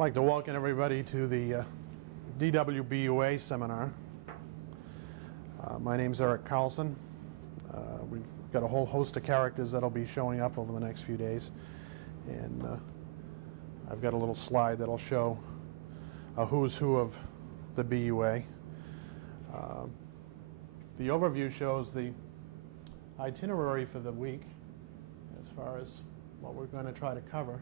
like to welcome everybody to the BUA seminar. My name's Eric Carlson. We've got a whole host of characters that'll be showing up over the next few days, and I've got a little slide that'll show a who's who of the BUA. The overview shows the itinerary for the week as far as what we're going to try to cover.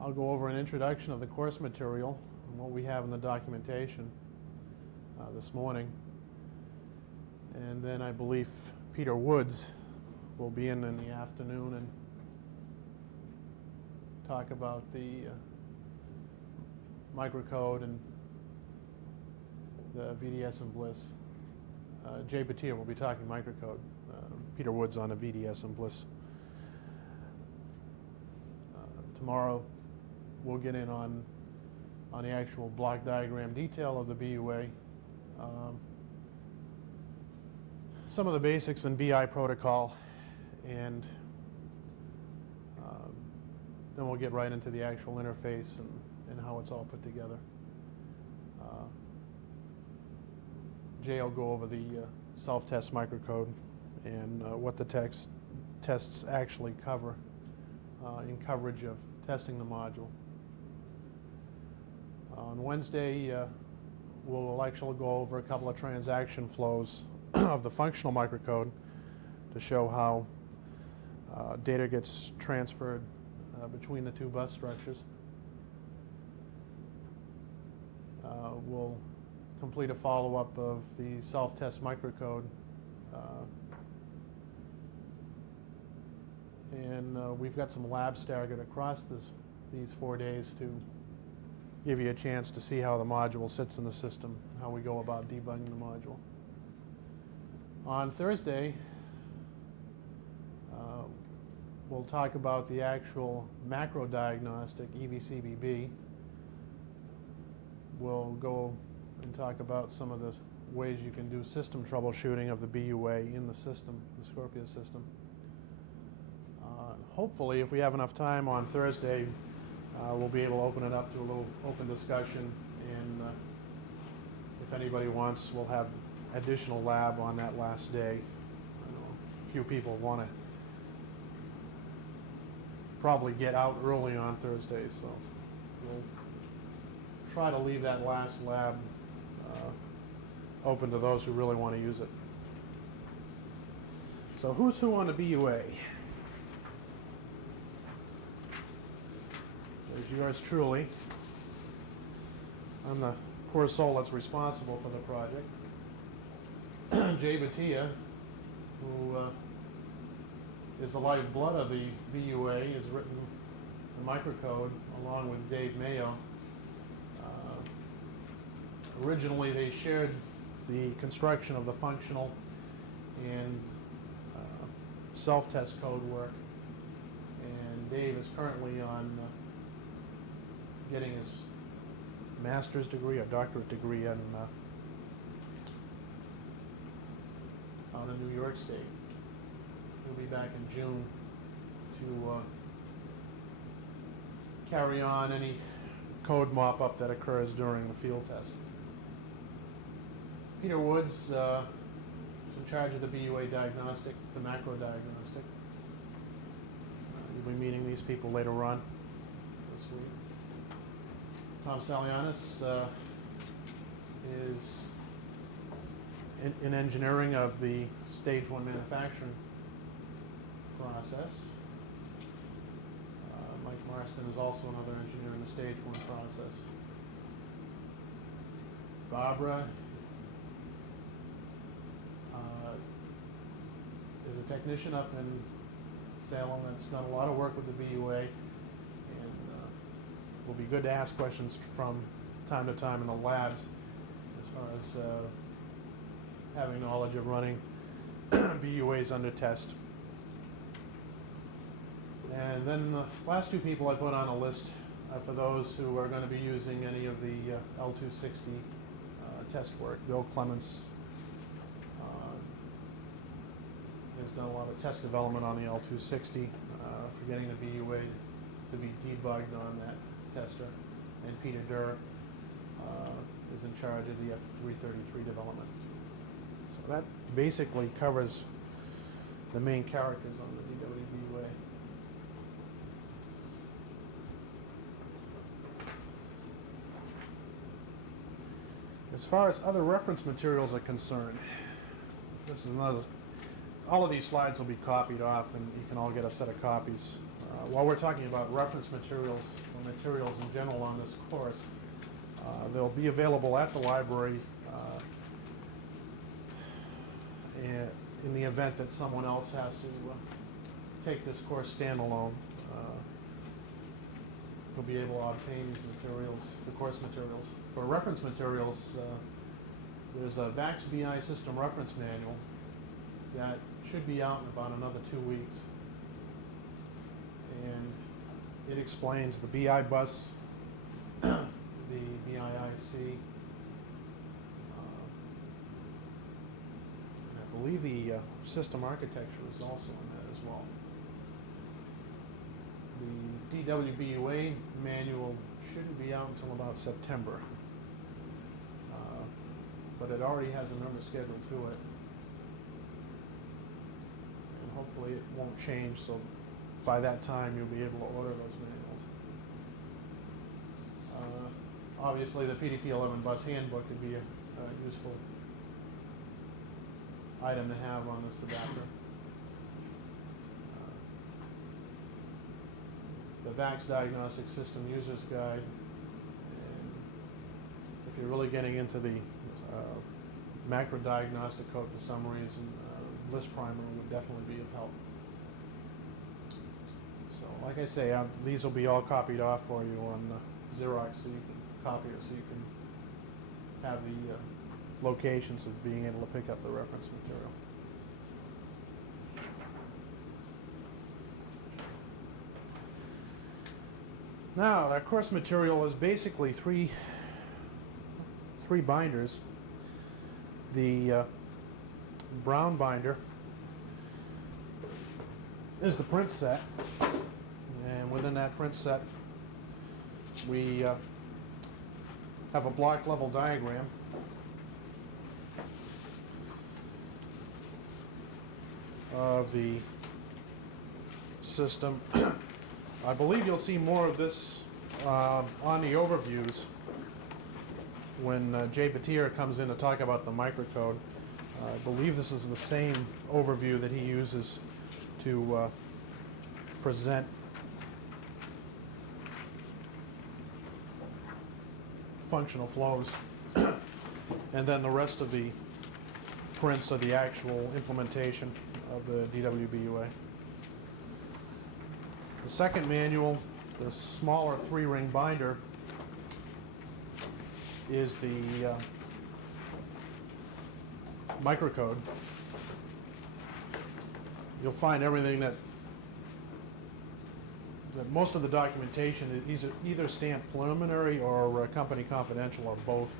I'll go over an introduction of the course material and what we have in the documentation this morning. And then I believe Peter Woods will be in the afternoon and talk about the microcode and the VDS and Bliss. Jay Batia will be talking microcode. Peter Woods on the VDS and Bliss. Tomorrow we'll get in on the actual block diagram detail of the BUA. Some of the basics in BI protocol, and then we'll get right into the actual interface and how it's all put together. Jay will go over the self-test microcode and what the tests actually cover in coverage of testing the module. On Wednesday, we'll actually go over a couple of transaction flows of the functional microcode to show how data gets transferred between the two bus structures. We'll complete a follow-up of the self-test microcode, and we've got some labs staggered across these 4 days to give you a chance to see how the module sits in the system, how we go about debugging the module. On Thursday, we'll talk about the actual macro diagnostic, EVCBB. We'll go and talk about some of the ways you can do system troubleshooting of the BUA in the system, the Scorpio system. Hopefully, if we have enough time on Thursday, we'll be able to open it up to a little open discussion, and if anybody wants, we'll have additional lab on that last day. I know a few people want to probably get out early on Thursday, so we'll try to leave that last lab open to those who really want to use it. So who's who on the BUA? There's yours truly. I'm the poor soul that's responsible for the project. Jay Batia, who is the lifeblood of the BUA, has written the microcode along with Dave Mayo. Originally, they shared the construction of the functional and self-test code work, and Dave is currently on getting his master's degree or doctorate degree out in New York State. He'll be back in June to carry on any code mop-up that occurs during the field test. Peter Woods is in charge of the BUA diagnostic, the macro diagnostic. You'll be meeting these people later on this week. Tom Stylianos is in engineering of the stage 1 manufacturing process. Mike Marston is also another engineer in the stage 1 process. Barbara is a technician up in Salem that's done a lot of work with the BUA, and will be good to ask questions from time to time in the labs as far as having knowledge of running BUAs under test. And then the last two people I put on a list for those who are going to be using any of the L260 test work. Bill Clements has done a lot of test development on the L260 for getting the BUA to be debugged on that tester, and Peter Durr is in charge of the F333 development. So that basically covers the main characters on the DWBUA. As far as other reference materials are concerned, this is another. All of these slides will be copied off, and you can all get a set of copies. While we're talking about reference materials or materials in general on this course, they'll be available at the library in the event that someone else has to take this course standalone. You'll be able to obtain these materials, the course materials. For reference materials, there's a VAX BI system reference manual that should be out in about another 2 weeks. And it explains the BI bus, the BIIC, and I believe the system architecture is also in that as well. The DWBUA manual shouldn't be out until about September, but it already has a number scheduled to it. And hopefully it won't change, so by that time you'll be able to order those manuals. Obviously the PDP-11 bus handbook would be a useful item to have on this adapter. The VAX Diagnostic System User's Guide, and if you're really getting into the macro diagnostic code for some reason, list primer would definitely be of help. So like I say, these will be all copied off for you on Xerox, so you can copy it, so you can have the locations of being able to pick up the reference material. Now, that course material is basically three binders. The brown binder is the print set, and within that print set we have a block level diagram of the system. I believe you'll see more of this on the overviews when Jay Batir comes in to talk about the microcode. I believe this is the same overview that he uses to present functional flows. And then the rest of the prints are the actual implementation of the DWBUA. The second manual, the smaller 3-ring binder, is the microcode. You'll find everything that most of the documentation is either stamped preliminary or company confidential, or both.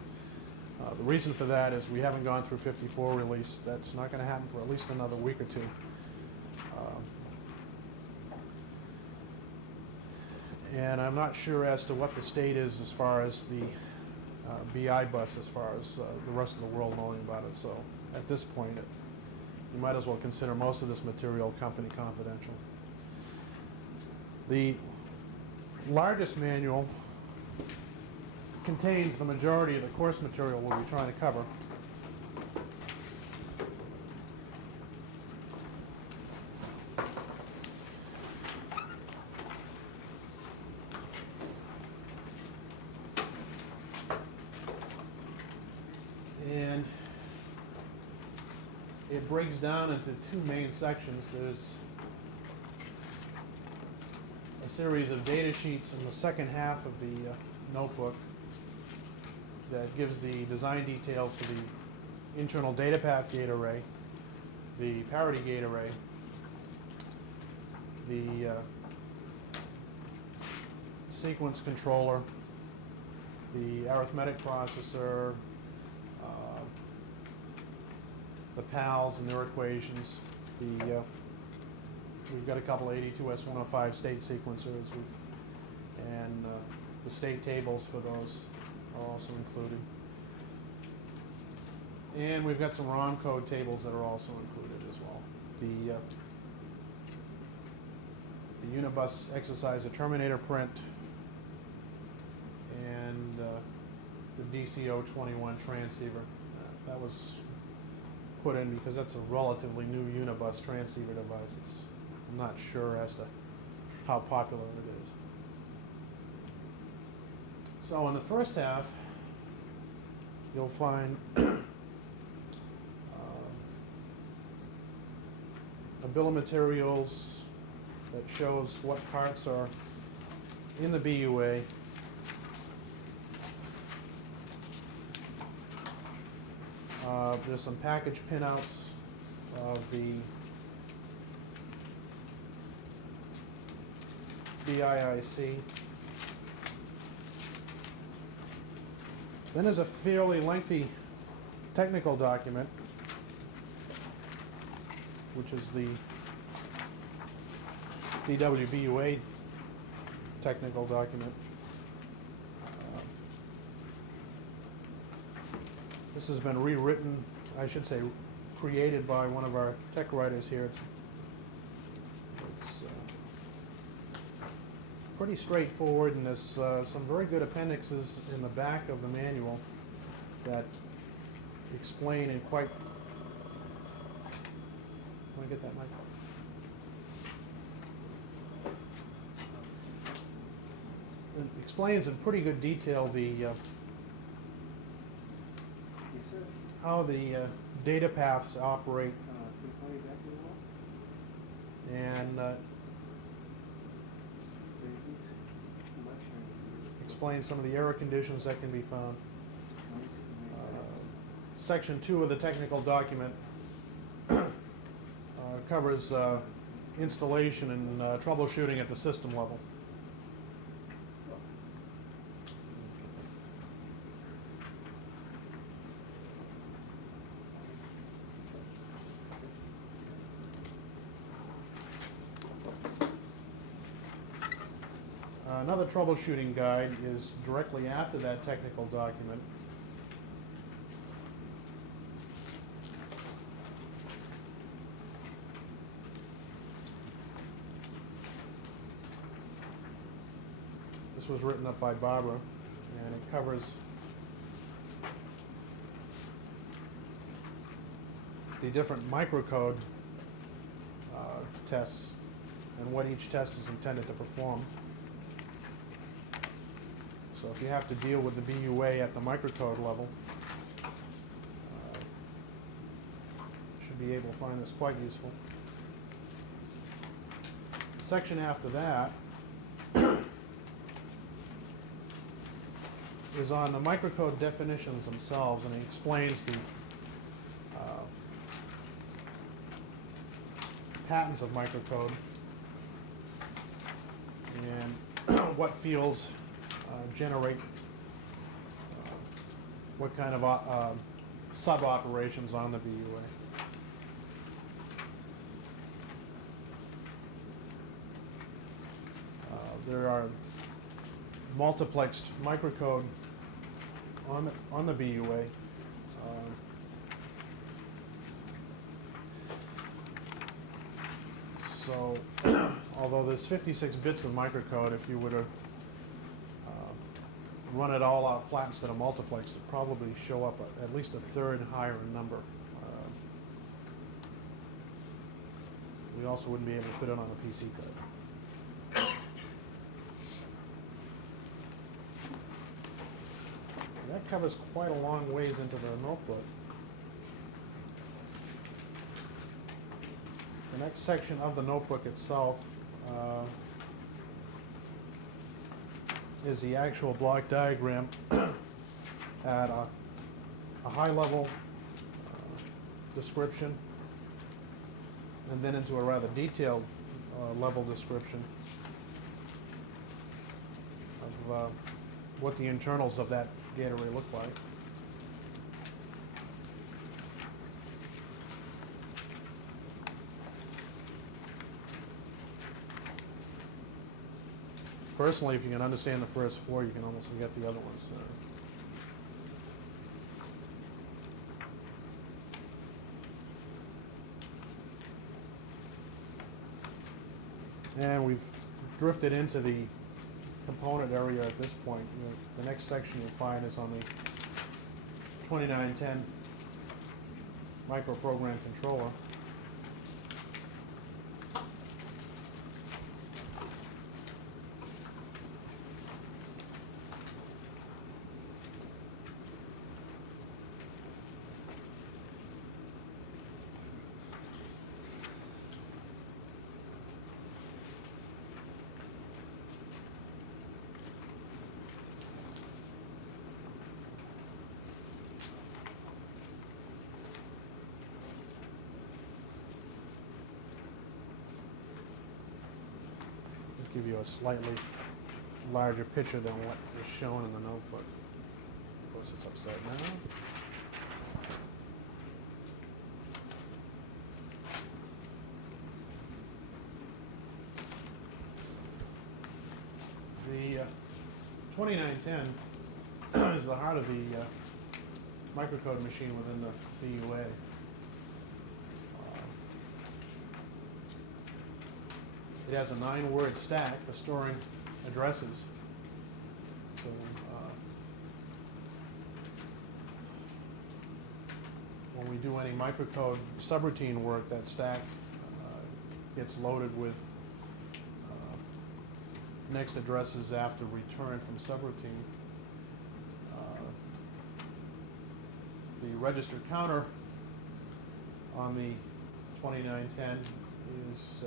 The reason for that is we haven't gone through 54 release. That's not going to happen for at least another week or two. And I'm not sure as to what the state is as far as the BI bus, as far as the rest of the world knowing about it. So at this point, you might as well consider most of this material company confidential. The largest manual contains the majority of the course material we'll be trying to cover. And it breaks down into two main sections. There's a series of data sheets in the second half of the notebook that gives the design detail for the internal data path gate array, the parity gate array, the sequence controller, the arithmetic processor, the PALs and their equations. We've got a couple of 82S105 state sequencers. We've and the state tables for those are also included. And we've got some ROM code tables that are also included as well. The Unibus Exerciser Terminator print and the DCO21 transceiver. That was put in because that's a relatively new Unibus transceiver device. I'm not sure as to how popular it is. So in the first half, you'll find a bill of materials that shows what parts are in the BUA. There's some package pinouts of the BIIC. Then there's a fairly lengthy technical document, which is the DWBUA technical document. This has been rewritten, I should say, created by one of our tech writers here. It's pretty straightforward, and there's some very good appendixes in the back of the manual that explain in quite. Want to get that mic? It explains in pretty good detail the how the data paths operate, and explains some of the error conditions that can be found. Section 2 of the technical document covers installation and troubleshooting at the system level. Another troubleshooting guide is directly after that technical document. This was written up by Barbara, and it covers the different microcode tests and what each test is intended to perform. So if you have to deal with the BUA at the microcode level, you should be able to find this quite useful. The section after that is on the microcode definitions themselves, and it explains the patterns of microcode and what fields generate what kind of sub-operations on the BUA. There are multiplexed microcode on the BUA. So, although there's 56 bits of microcode, if you were to run it all out flat instead of multiplex, it'd probably show up at least a third higher in number. We also wouldn't be able to fit it on a PC card. That covers quite a long ways into the notebook. The next section of the notebook itself is the actual block diagram at a high level description, and then into a rather detailed level description of what the internals of that gate array look like. Personally, if you can understand the first four, you can almost forget the other ones. And we've drifted into the component area at this point. The next section you'll find is on the 2910 microprogram controller. Give you a slightly larger picture than what is shown in the notebook. Of course, it's upside down. The 2910 is the heart of the microcode machine within the BUA. It has a 9-word stack for storing addresses. So when we do any microcode subroutine work, that stack gets loaded with next addresses after return from subroutine. The register counter on the 2910 is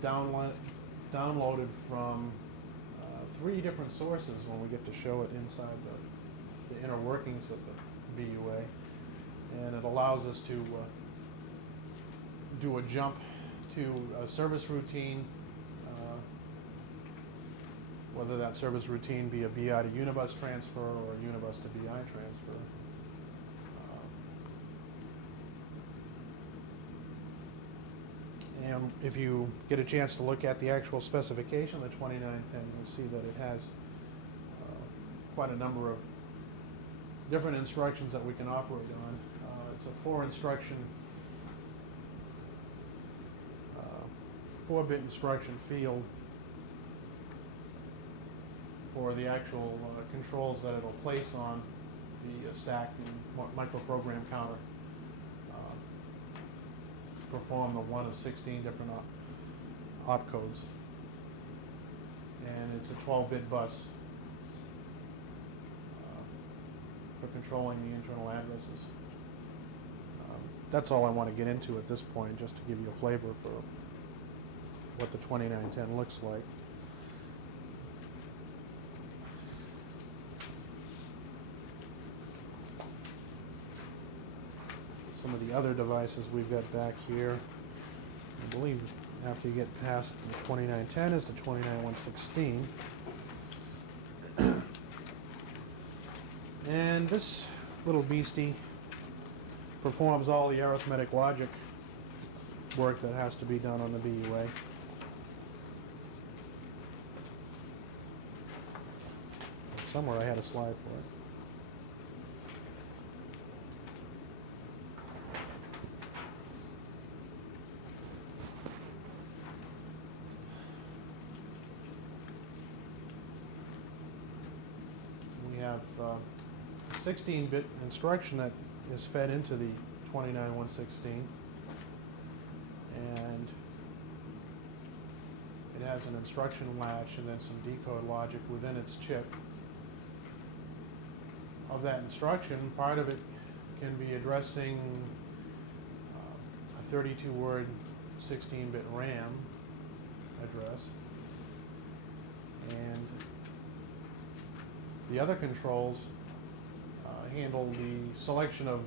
downloaded from 3 different sources when we get to show it inside the inner workings of the BUA, and it allows us to do a jump to a service routine, whether that service routine be a BI to Unibus transfer or a Unibus to BI transfer. And if you get a chance to look at the actual specification of the 2910, you'll see that it has quite a number of different instructions that we can operate on. It's a 4-instruction, 4-bit instruction field for the actual controls that it'll place on the stack and microprogram counter. Perform the one of 16 different opcodes, and it's a 12-bit bus for controlling the internal addresses. That's all I want to get into at this point, just to give you a flavor for what the 2910 looks like. Some of the other devices we've got back here, I believe after you get past the 2910 is the 29116. And this little beastie performs all the arithmetic logic work that has to be done on the BUA. Somewhere I had a slide for it. We have a 16-bit instruction that is fed into the 29116, and it has an instruction latch and then some decode logic within its chip. Of that instruction, part of it can be addressing a 32-word 16-bit RAM address, and the other controls handle the selection of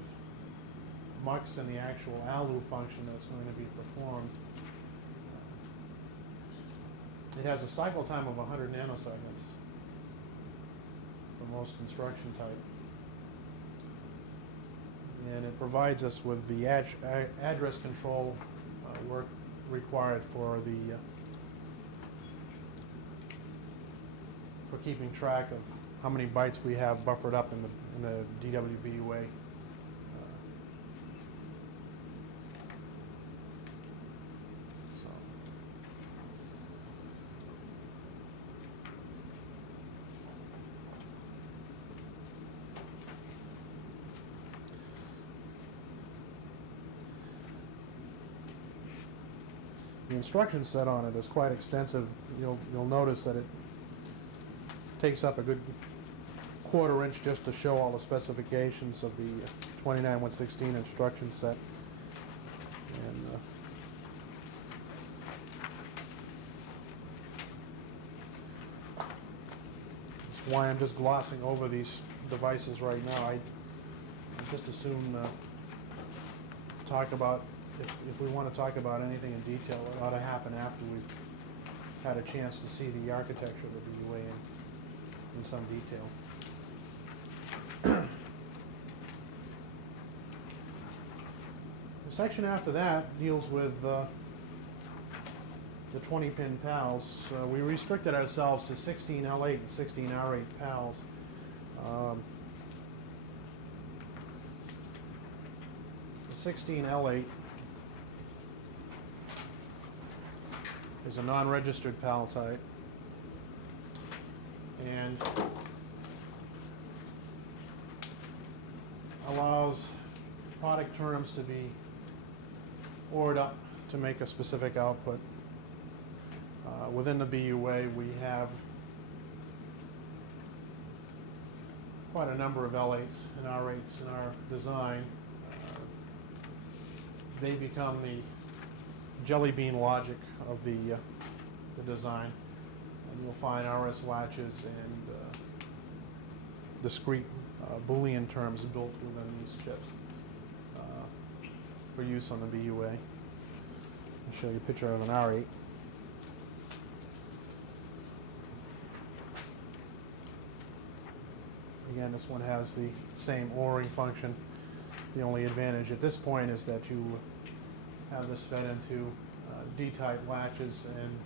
mux and the actual ALU function that's going to be performed. It has a cycle time of 100 nanoseconds for most instruction type. And it provides us with the address control work required for the for keeping track of how many bytes we have buffered up in the DWBUA. The instruction set on it is quite extensive. You'll notice that it takes up a good quarter inch just to show all the specifications of the 29/116 instruction set. And that's why I'm just glossing over these devices right now. I just assume talk about, if we want to talk about anything in detail, it ought to happen after we've had a chance to see the architecture of the BUA in some detail. The section after that deals with the 20-pin PALs. We restricted ourselves to 16 L8 and 16 R8 PALs. The 16 L8 is a non-registered PAL type, and allows product terms to be ORed up to make a specific output. Within the BUA, we have quite a number of L8s and R8s in our design. They become the jelly bean logic of the design, and you'll find RS latches and discrete Boolean terms built within these chips for use on the BUA. I'll show you a picture of an R8. Again, this one has the same ORing function. The only advantage at this point is that you have this fed into D-type latches, and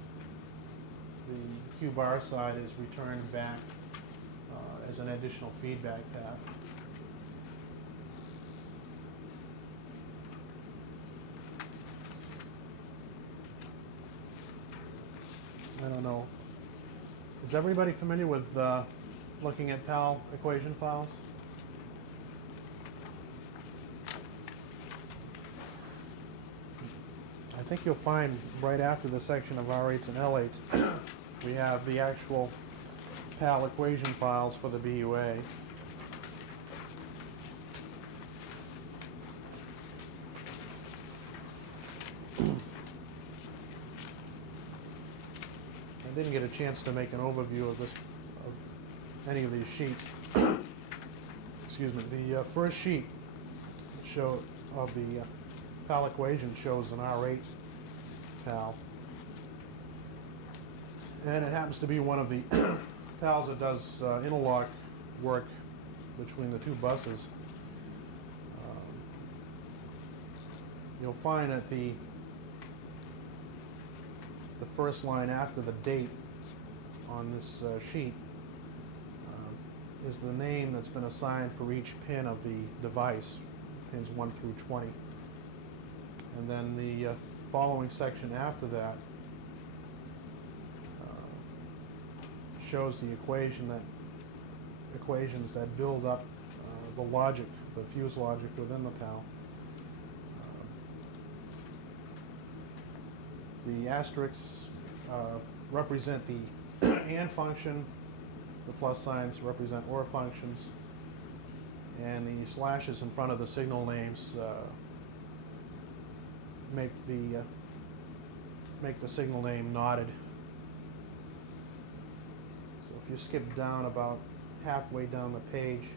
the Q bar side is returned back as an additional feedback path. I don't know. Is everybody familiar with looking at PAL equation files? I think you'll find right after the section of R8s and L8s, we have the actual PAL equation files for the BUA. I didn't get a chance to make an overview of any of these sheets. Excuse me. The first sheet of the PAL equation shows an R8 PAL, and it happens to be one of the PALs that does interlock work between the two buses. You'll find that the first line after the date on this sheet is the name that's been assigned for each pin of the device, pins 1 through 20. And then the following section after that shows the equations that build up the logic, the fuse logic within the PAL. The asterisks represent the AND function, the plus signs represent OR functions, and the slashes in front of the signal names make the signal name knotted. So if you skip down about halfway down the page,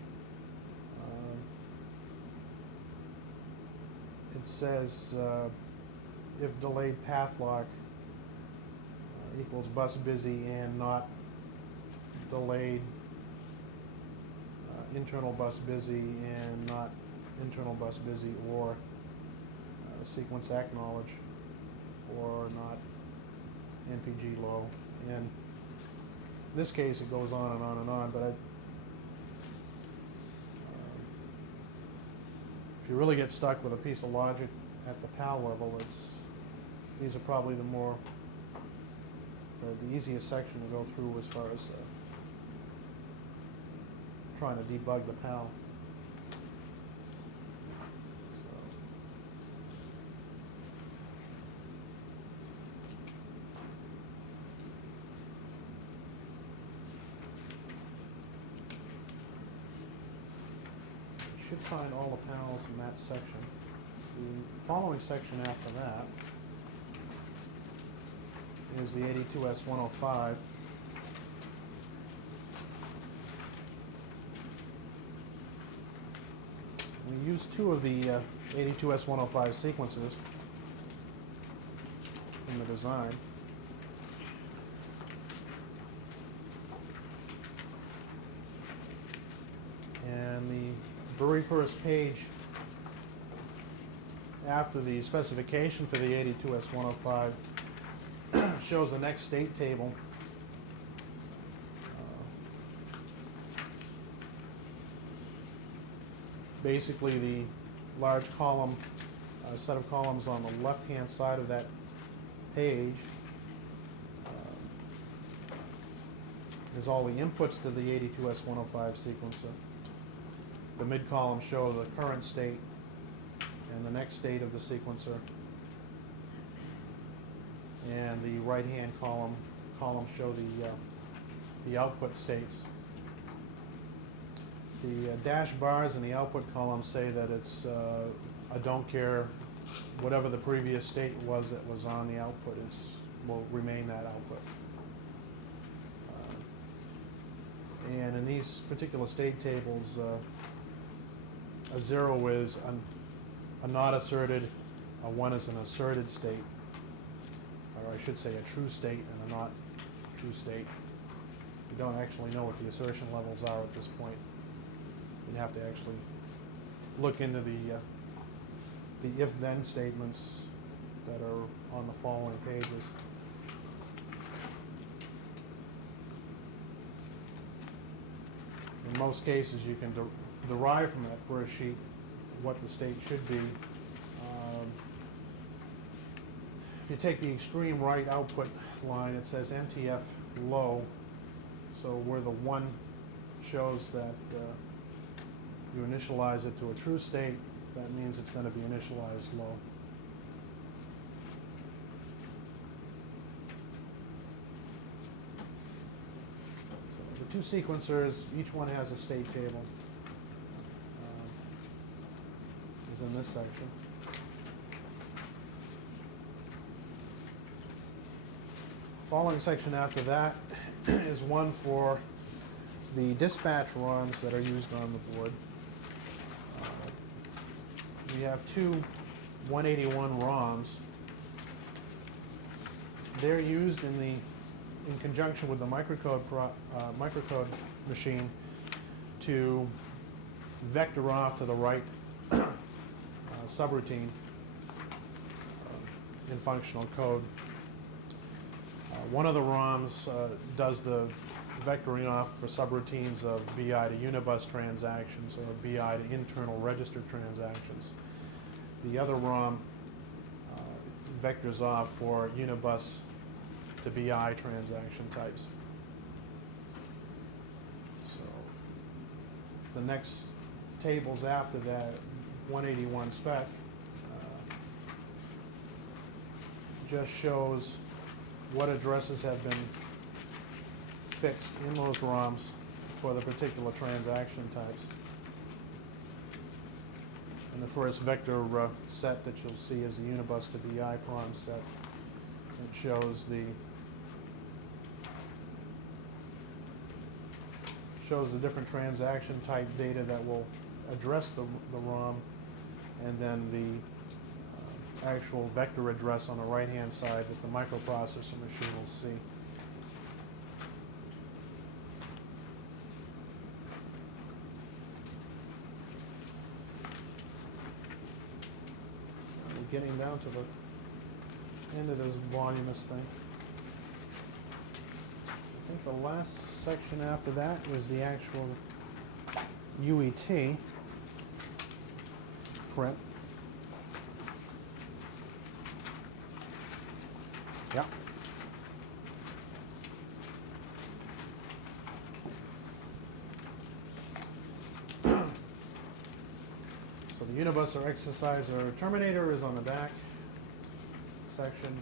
it says if delayed path lock equals bus busy and not delayed internal bus busy and not internal bus busy, or sequence acknowledge, or not NPG low. And In this case, it goes on and on and on, but if you really get stuck with a piece of logic at the PAL level, these are probably the easiest section to go through as far as trying to debug the PAL. You should find all the PALs in that section. The following section after that is the 82S105. We use two of the 82S105 sequencers in the design. And the very first page after the specification for the 82S105 shows the next state table. Basically, the large column, set of columns on the left-hand side of that page is all the inputs to the 82S105 sequencer. The mid-column show the current state and the next state of the sequencer. And the right-hand columns show the output states. The dash bars in the output column say that it's I don't care, whatever the previous state was that was on the output will remain that output. And in these particular state tables, a 0 is a not asserted, a 1 is an asserted state, or I should say a true state and a not true state. We don't actually know what the assertion levels are at this point. You'd have to actually look into the if-then statements that are on the following pages. In most cases, you can derive from that first sheet what the state should be. If you take the extreme right output line, it says MTF low. So where the 1 shows that you initialize it to a true state, that means it's going to be initialized low. So the two sequencers, each one has a state table. Is in this section. Following section after that is one for the dispatch ROMs that are used on the board. We have two 181 ROMs. They're used in conjunction with the microcode machine to vector off to the right subroutine in functional code. One of the ROMs does the vectoring off for subroutines of BI to unibus transactions or BI to internal register transactions. The other ROM vectors off for unibus to BI transaction types. So the next tables after that, 181 spec, just shows what addresses have been fixed in those ROMs for the particular transaction types. And the first vector set that you'll see is the unibus to BI prom set. It shows the different transaction type data that will address the ROM, and then the actual vector address on the right-hand side that the microprocessor machine will see. We're getting down to the end of this voluminous thing. I think think the last section after that was the actual UET print. Yep. So the Unibus or Exerciser Terminator is on the back section.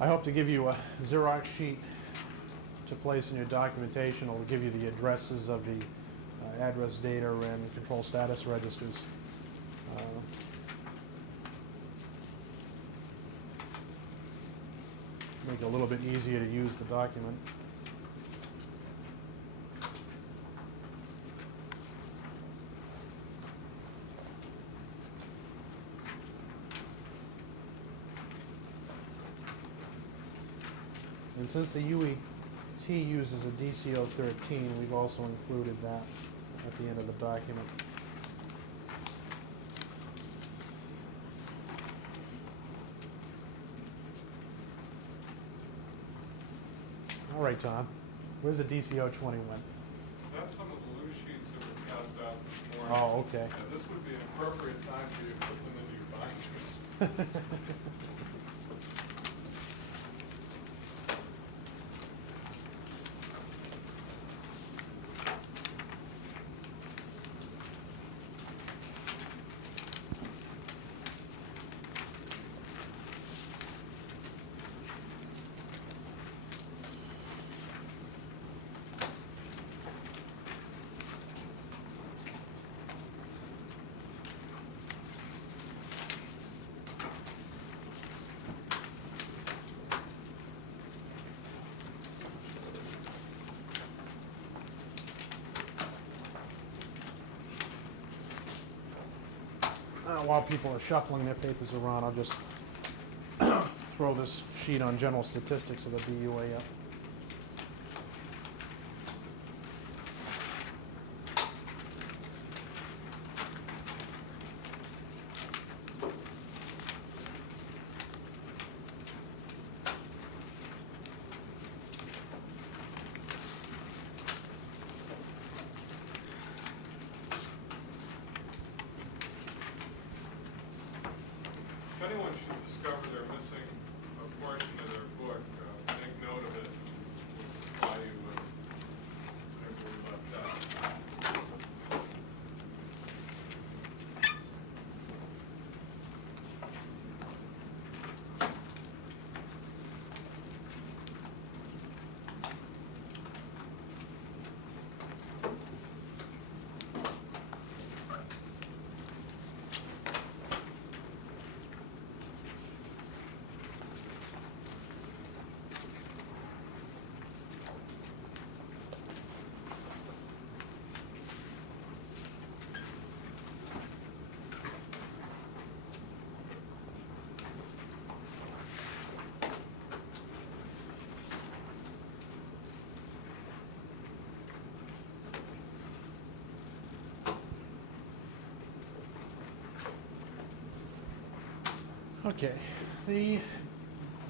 I hope to give you a Xerox sheet to place in your documentation. It'll give you the addresses of the address data and control status registers. Make it a little bit easier to use the document. And since the UET uses a DCO13, we've also included that at the end of the document. All right, Tom. Where's the DCO21? That's some of the loose sheets that were passed out this morning. Oh, okay. And this would be an appropriate time for you to put them into your binders. While people are shuffling their papers around, I'll just throw this sheet on general statistics of the BUA up. If anyone should discover they're missing a portion of their book, make note of it. We'll supply you with whatever we left out. Okay, the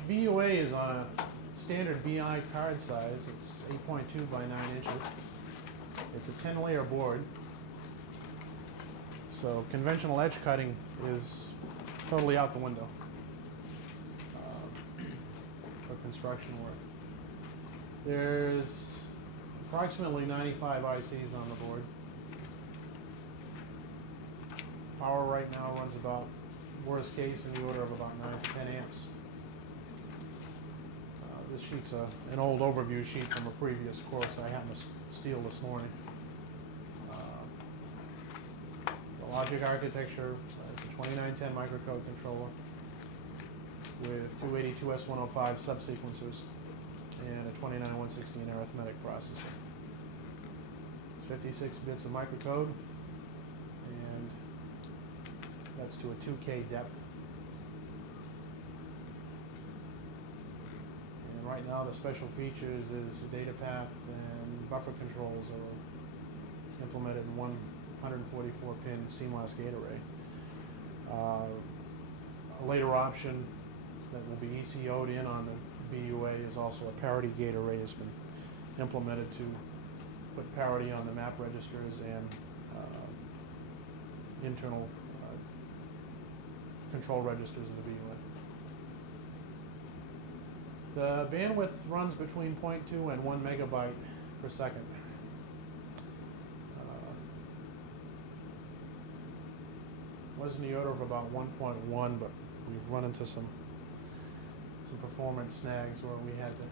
BUA is on a standard BI card size. It's 8.2 by 9 inches. It's a 10-layer board. So conventional edge cutting is totally out the window for construction work. There's approximately 95 ICs on the board. Power right now runs about, worst case, in the order of about 9 to 10 amps. This sheet's an old overview sheet from a previous course I happened to steal this morning. The logic architecture is a 2910 microcode controller with 282S105 subsequencers and a 29116 arithmetic processor. It's 56 bits of microcode, and that's to a 2K depth. And right now the special features is data path and buffer controls are implemented in one 144-pin CMOS gate array. A later option that will be ECO'd in on the BUA is also a parity gate array has been implemented to put parity on the map registers and internal control registers of the BUA. The bandwidth runs between 0.2 and 1 megabyte per second. Was in the order of about 1.1, but we've run into some performance snags where we had to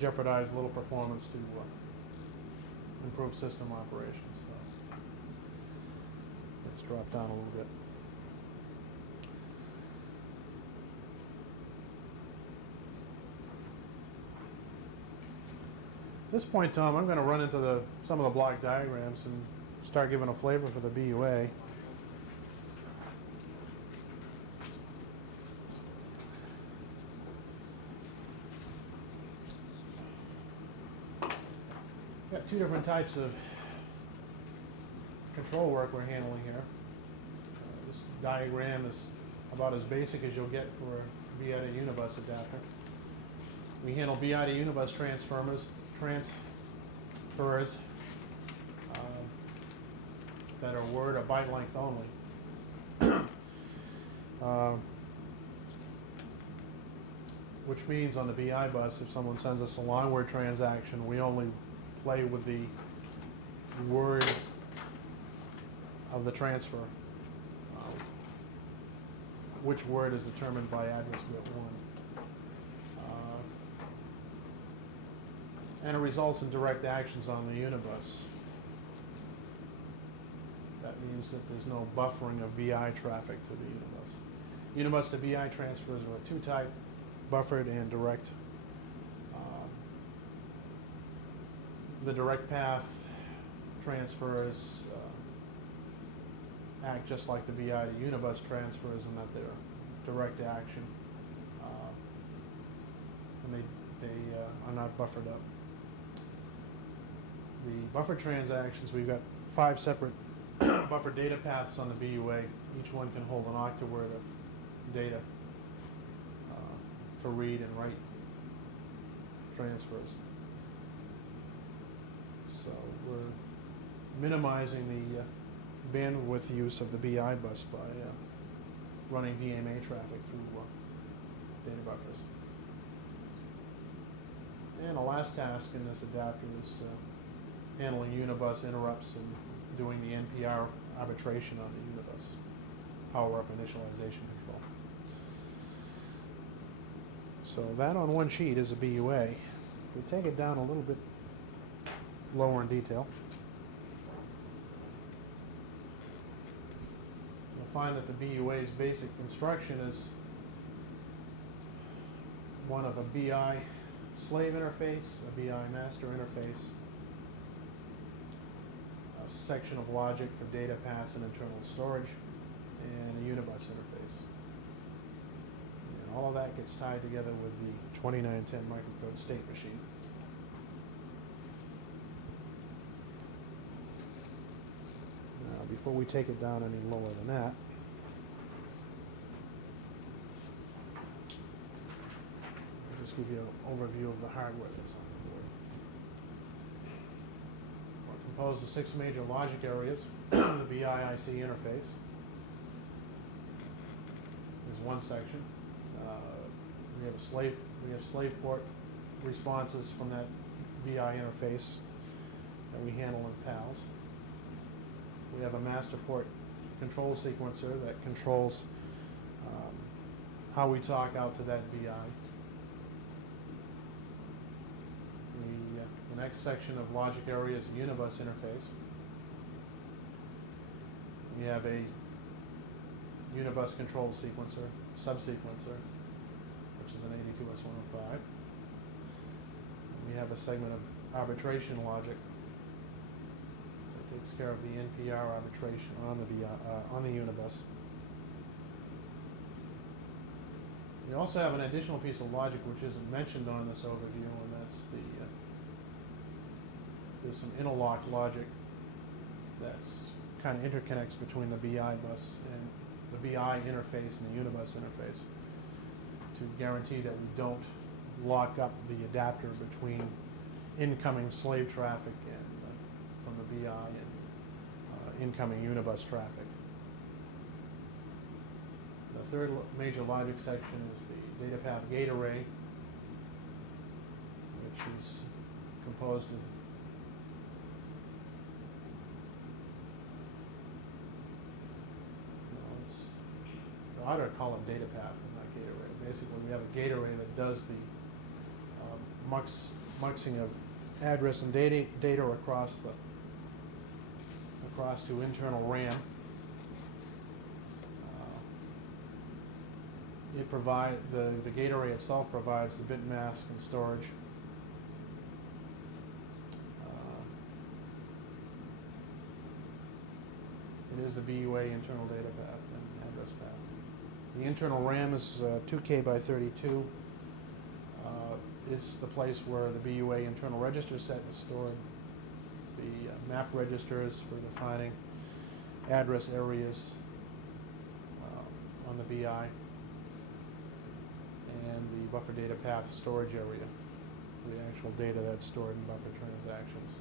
jeopardize a little performance to improve system operations. So let's drop down a little bit. At this point, Tom, I'm going to run into some of the block diagrams and start giving a flavor for the BUA. We've got two different types of control work we're handling here. This diagram is about as basic as you'll get for a BI to Unibus adapter. We handle BI to Unibus transfers that are word or byte length only. Which means on the BI bus, if someone sends us a long word transaction, we only play with the word of the transfer. Which word is determined by address bit 1. And it results in direct actions on the Unibus. That means that there's no buffering of BI traffic to the Unibus. Unibus to BI transfers are of two types, buffered and direct. The direct path transfers act just like the BI to Unibus transfers in that they're direct action, and they are not buffered up. The buffer transactions, we've got 5 separate buffer data paths on the BUA. Each one can hold an octaword of data for read and write transfers. So we're minimizing the bandwidth use of the BI bus by running DMA traffic through data buffers. And the last task in this adapter is handling Unibus interrupts and doing the NPR arbitration on the Unibus power up initialization control. So that on one sheet is a BUA. We take it down a little bit lower in detail. You'll find that the BUA's basic construction is one of a BI slave interface, a BI master interface, a section of logic for data paths and internal storage, and a Unibus interface. And all of that gets tied together with the 2910 microcode state machine. Now, before we take it down any lower than that, I'll just give you an overview of the hardware that's on the board. We're composed of 6 major logic areas. The BIIC interface is one section. We have slave port responses from that BI interface that we handle in PALs. We have a master port control sequencer that controls how we talk out to that BI. The next section of logic area is the Unibus interface. We have a Unibus control sequencer, subsequencer, which is an 82S105. We have a segment of arbitration logic that takes care of the NPR arbitration on the Unibus. We also have an additional piece of logic which isn't mentioned on this overview, and that's there's some interlock logic that's kind of interconnects between the BI bus and the BI interface and the Unibus interface. to guarantee that we don't lock up the adapter between incoming slave traffic and from the BI and incoming Unibus traffic. The third major logic section is the data path gate array, which is composed of I ought to call it data path and not gate array. Basically, we have a gate array that does the muxing of address and data across to internal RAM. The gate array itself provides the bit mask and storage. It is the BUA internal data path and address path. The internal RAM is 2K by 32. It's the place where the BUA internal register set is stored. The map registers for defining address areas on the BI, and the buffer data path storage area, the actual data that's stored in buffer transactions.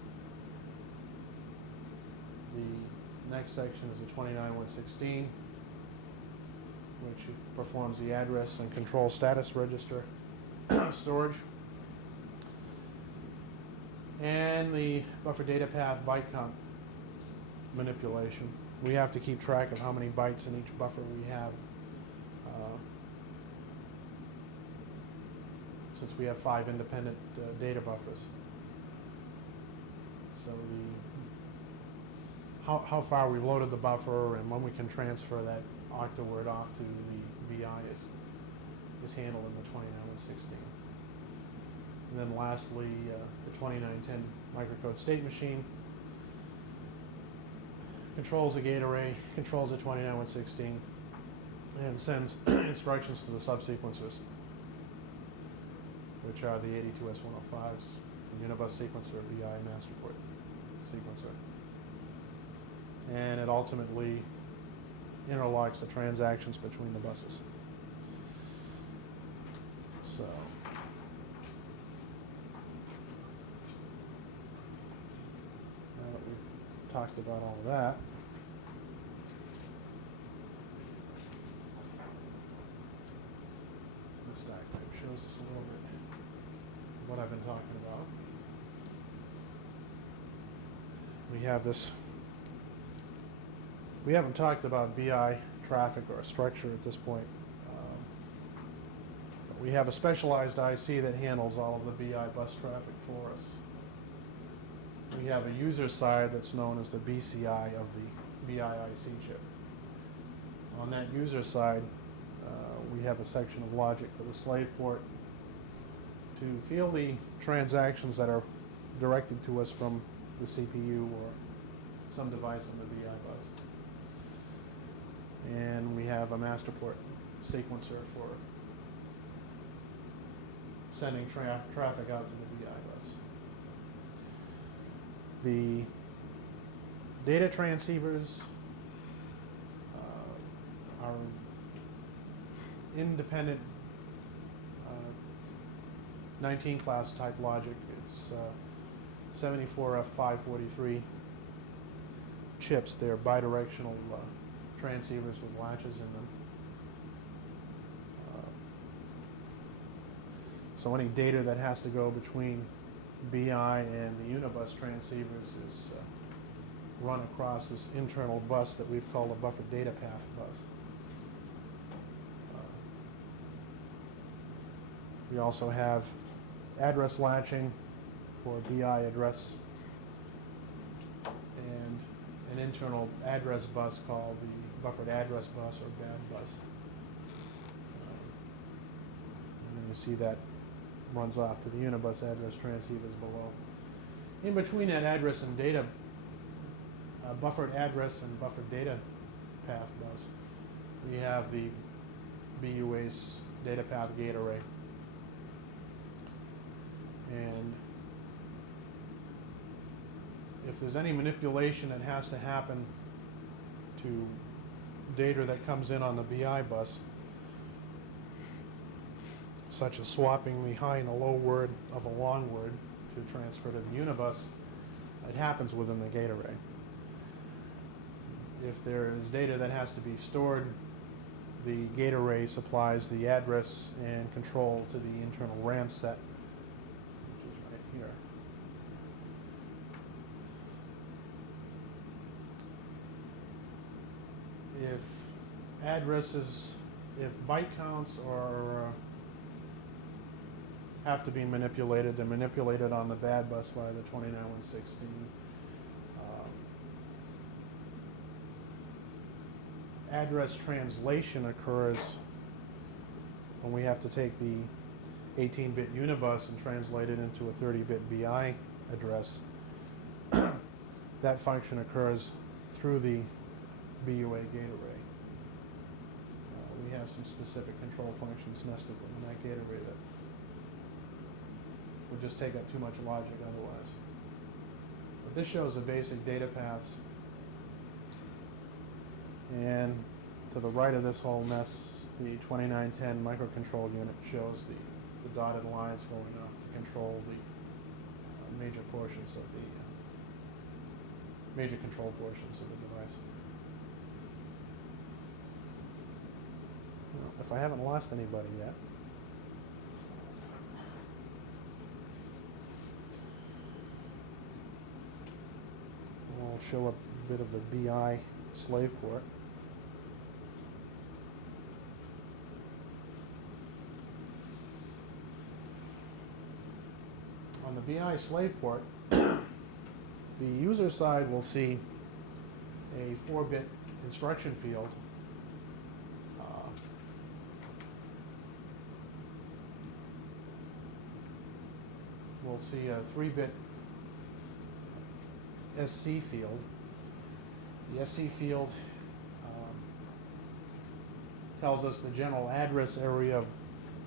The next section is the 29116, which performs the address and control status register storage, and the buffer data path byte count manipulation. We have to keep track of how many bytes in each buffer we have, since we have 5 independent data buffers. So how far we've loaded the buffer and when we can transfer that octa word off to the BI is handled in the 29116. And then lastly, the 2910 microcode state machine controls the gate array, controls the 29116, and sends instructions to the subsequencers, which are the 82S105s, the Unibus sequencer, BI masterport sequencer. And it ultimately interlocks the transactions between the buses. So, now that we've talked about all of that, this diagram shows us a little bit what I've been talking about. We have this. We haven't talked about BI traffic or structure at this point. But we have a specialized IC that handles all of the BI bus traffic for us. We have a user side that's known as the BCI of the BIIC chip. On that user side, we have a section of logic for the slave port to field the transactions that are directed to us from the CPU or some device on the BI bus. And we have a masterport sequencer for sending traffic out to the BI bus. The data transceivers are independent 19 class type logic. It's 74F543 chips. They're bidirectional transceivers with latches in them. So any data that has to go between BI and the Unibus transceivers is run across this internal bus that we've called a buffer data path bus. We also have address latching for BI address and an internal address bus called the buffered address bus or BAD bus. And then you see that runs off to the Unibus address transceivers below. In between that address and data, buffered address and buffered data path bus, we have the BUA's data path gate array. And if there's any manipulation that has to happen to data that comes in on the BI bus, such as swapping the high and a low word of a long word to transfer to the unibus, it happens within the gate array. If there is data that has to be stored, the gate array supplies the address and control to the internal RAM set, which is right here. If addresses, if byte counts are have to be manipulated, they're manipulated on the bad bus via the 29116. Address translation occurs when we have to take the 18-bit unibus and translate it into a 30-bit BI address. That function occurs through the BUA gate array. We have some specific control functions nested within that gate array that would just take up too much logic otherwise. But this shows the basic data paths. And to the right of this whole mess, the 2910 microcontrol unit shows the dotted lines going off to control the major portions of the major control portions of the device. Now, if I haven't lost anybody yet, we'll show a bit of the BI slave port. On the BI slave port, the user side will see a 4-bit instruction field. We'll see a 3-bit SC field. The SC field tells us the general address area of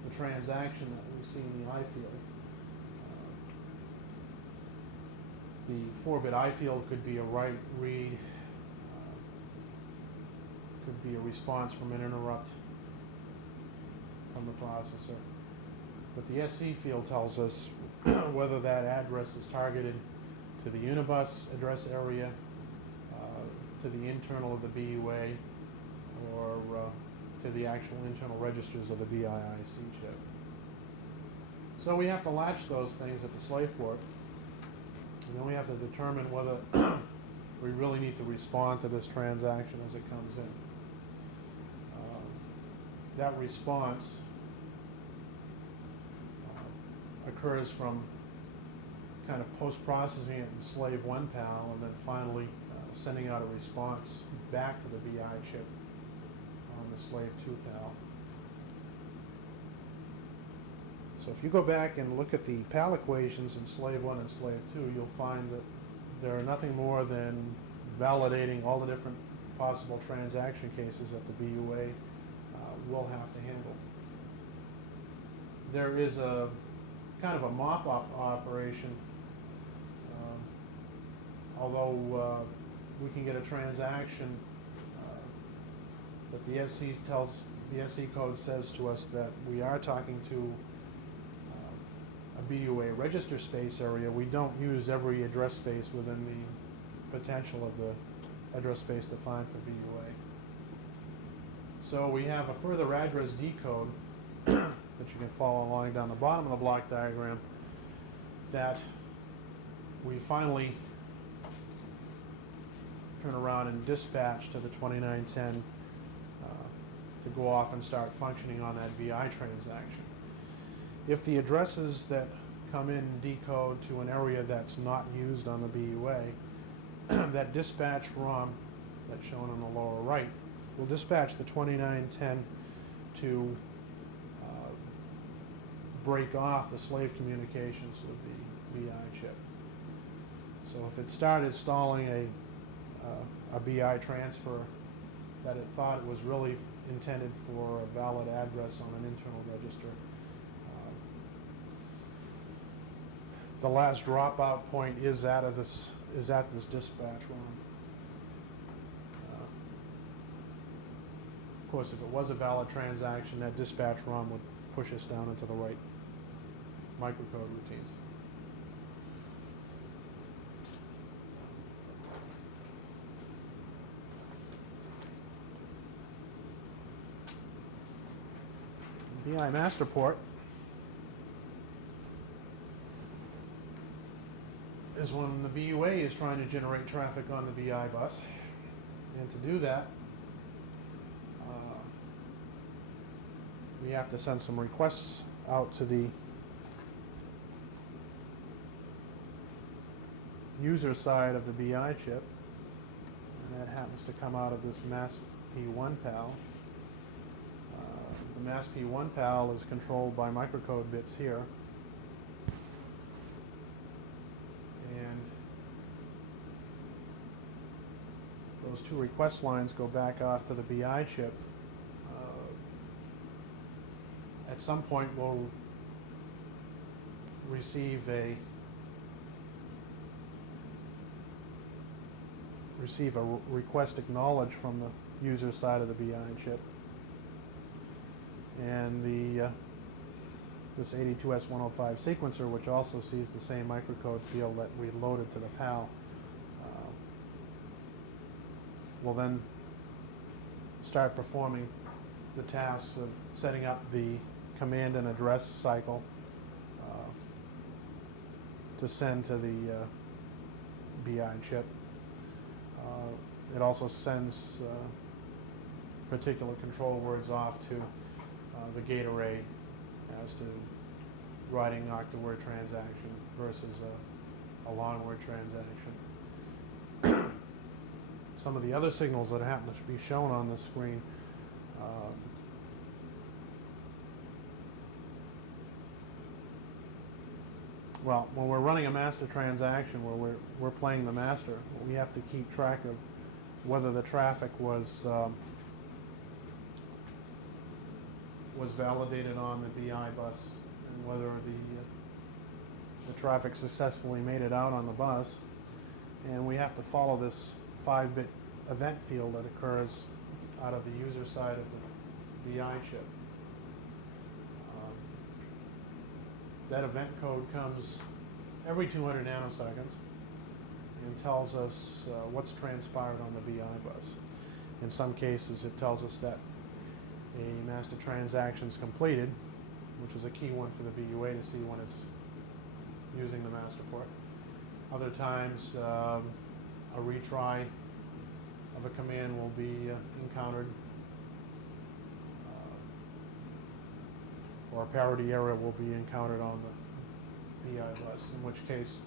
the transaction that we see in the I field. The 4-bit I field could be a write, read, could be a response from an interrupt from the processor. But the SC field tells us whether that address is targeted to the unibus address area, to the internal of the BUA, or to the actual internal registers of the BIIC chip. So we have to latch those things at the slave port. And then we have to determine whether we really need to respond to this transaction as it comes in. That response occurs from kind of post-processing it in slave 1 PAL and then finally sending out a response back to the BI chip on the slave 2 PAL. So if you go back and look at the PAL equations in slave 1 and slave 2, you'll find that there are nothing more than validating all the different possible transaction cases that the BUA will have to handle. There is a kind of a mop-up operation, although we can get a transaction that the SC code says to us that we are talking to a BUA register space area. We don't use every address space within the potential of the address space defined for BUA. So we have a further address decode that you can follow along down the bottom of the block diagram that we finally turn around and dispatch to the 2910 to go off and start functioning on that VI transaction. If the addresses that come in decode to an area that's not used on the BUA, that dispatch ROM that's shown on the lower right will dispatch the 2910 to break off the slave communications with the BI chip. So if it started stalling a BI transfer that it thought it was really intended for a valid address on an internal register, the last dropout point is at this dispatch ROM. Of course, if it was a valid transaction, that dispatch ROM would push us down into the right microcode routines. BI master port is when the BUA is trying to generate traffic on the BI bus. And to do that, we have to send some requests out to the user side of the BI chip, and that happens to come out of this MAS P1 PAL. The MAS P1 PAL is controlled by microcode bits here, and those two request lines go back off to the BI chip. At some point we'll receive a request acknowledged from the user side of the BI chip, and this 82S105 sequencer, which also sees the same microcode field that we loaded to the PAL, will then start performing the tasks of setting up the command and address cycle to send to the BI chip. It also sends particular control words off to the gate array as to writing octa-word transaction versus a long word transaction. Some of the other signals that happen to be shown on the screen well, when we're running a master transaction where we're playing the master, we have to keep track of whether the traffic was validated on the BI bus, and whether the traffic successfully made it out on the bus. And we have to follow this 5-bit event field that occurs out of the user side of the BI chip. That event code comes every 200 nanoseconds and tells us what's transpired on the BI bus. In some cases, it tells us that a master transaction is completed, which is a key one for the BUA to see when it's using the master port. Other times, a retry of a command will be encountered, or a parity error will be encountered on the BI bus, in which case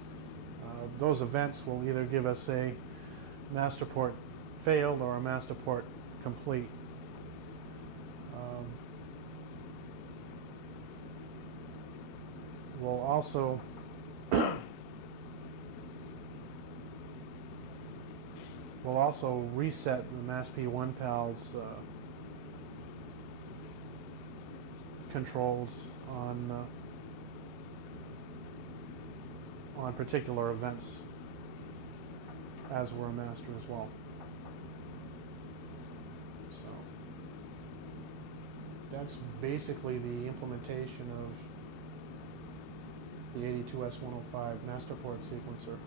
those events will either give us a master port failed or a master port complete. We'll also reset the MAS P1 PAL's controls on particular events as we're a master as well. So that's basically the implementation of the 82S105 master port sequencer.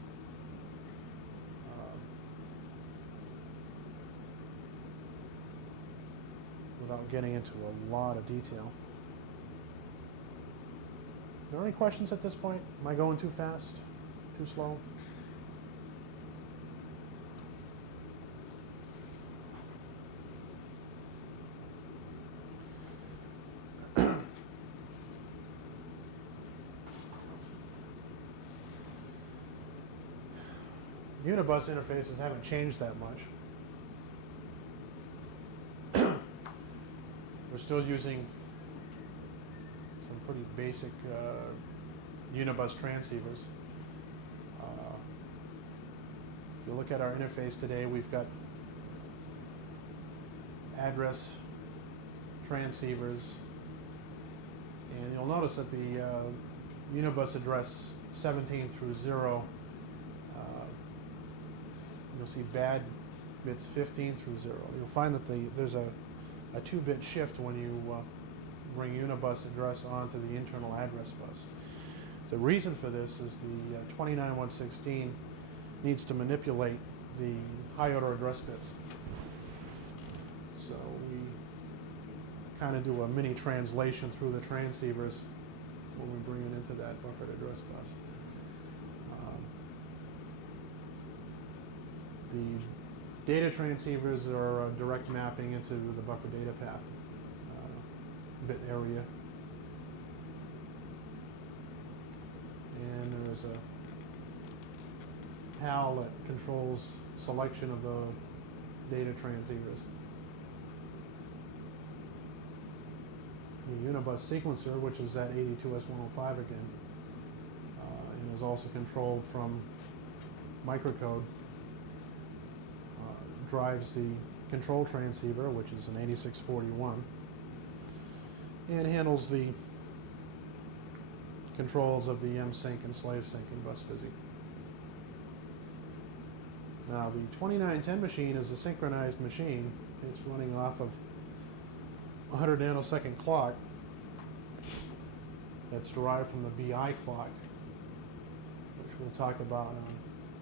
Without getting into a lot of detail. Are there any questions at this point? Am I going too fast? Too slow? Unibus interfaces haven't changed that much. We're still using some pretty basic Unibus transceivers. If you look at our interface today, we've got address transceivers, and you'll notice that the Unibus address 17 through 0, you'll see bad bits 15 through 0. You'll find that there's a 2-bit shift when you bring Unibus address onto the internal address bus. The reason for this is the 29116 needs to manipulate the high order address bits. So we kind of do a mini translation through the transceivers when we bring it into that buffered address bus. The data transceivers are a direct mapping into the buffer data path bit area. And there's a PAL that controls selection of the data transceivers. The Unibus sequencer, which is that 82S105 again, and is also controlled from microcode, drives the control transceiver, which is an 8641, and handles the controls of the M-Sync and slave sync in bus busy. Now the 2910 machine is a synchronized machine. It's running off of 100 nanosecond clock that's derived from the BI clock, which we'll talk about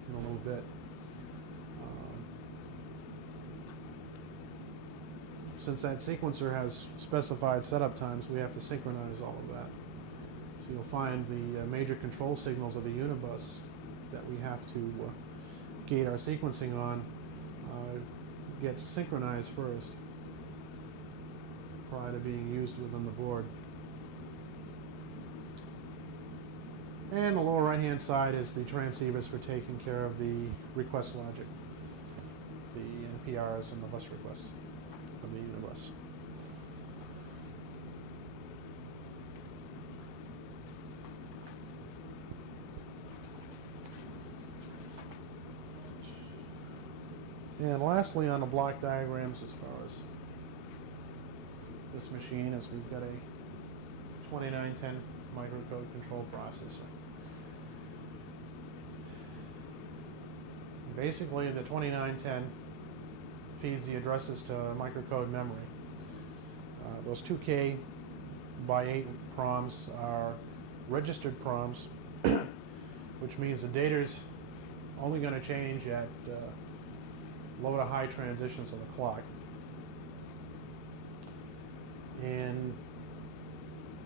in a little bit. Since that sequencer has specified setup times, we have to synchronize all of that. So you'll find the major control signals of the Unibus that we have to gate our sequencing on gets synchronized first prior to being used within the board. And the lower right hand side is the transceivers for taking care of the request logic, the NPRs and the bus requests of the Unibus. And lastly, on the block diagrams, as far as this machine, is we've got a 2910 microcode control processor. Basically, the 2910 feeds the addresses to microcode memory. Those 2K by 8 proms are registered proms, which means the data's only going to change at low to high transitions of the clock. And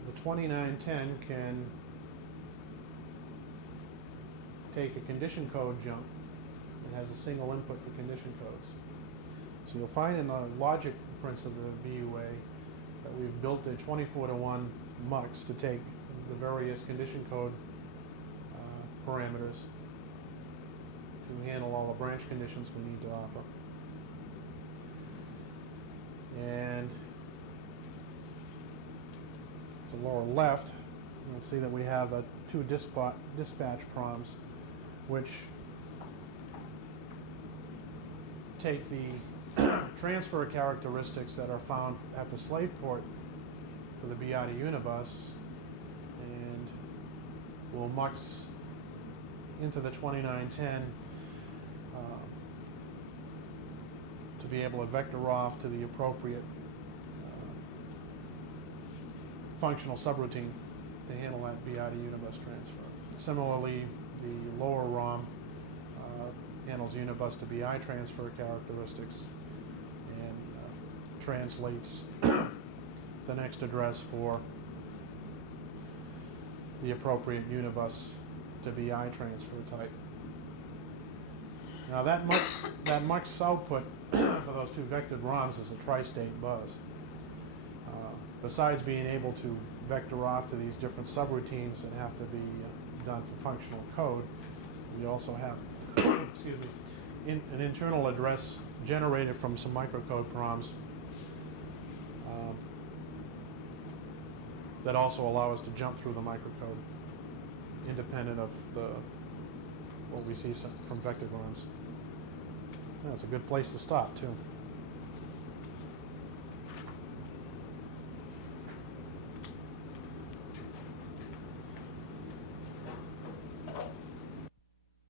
the 2910 can take a condition code jump. It has a single input for condition codes. So you'll find in the logic prints of the BUA that we've built a 24-to-1 mux to take the various condition code parameters to handle all the branch conditions we need to offer. And to the lower left, you'll see that we have two dispatch proms, which take the transfer characteristics that are found at the slave port for the BI to Unibus and will mux into the 2910 to be able to vector off to the appropriate functional subroutine to handle that BI to Unibus transfer. Similarly, the lower ROM handles Unibus to BI transfer characteristics and translates the next address for the appropriate Unibus to BI transfer type. Now that mux output for those two vectored ROMs is a tri-state bus. Besides being able to vector off to these different subroutines that have to be done for functional code, we also have excuse me, an internal address generated from some microcode proms that also allow us to jump through the microcode independent of what we see from vectored ROMs. That's a good place to stop too.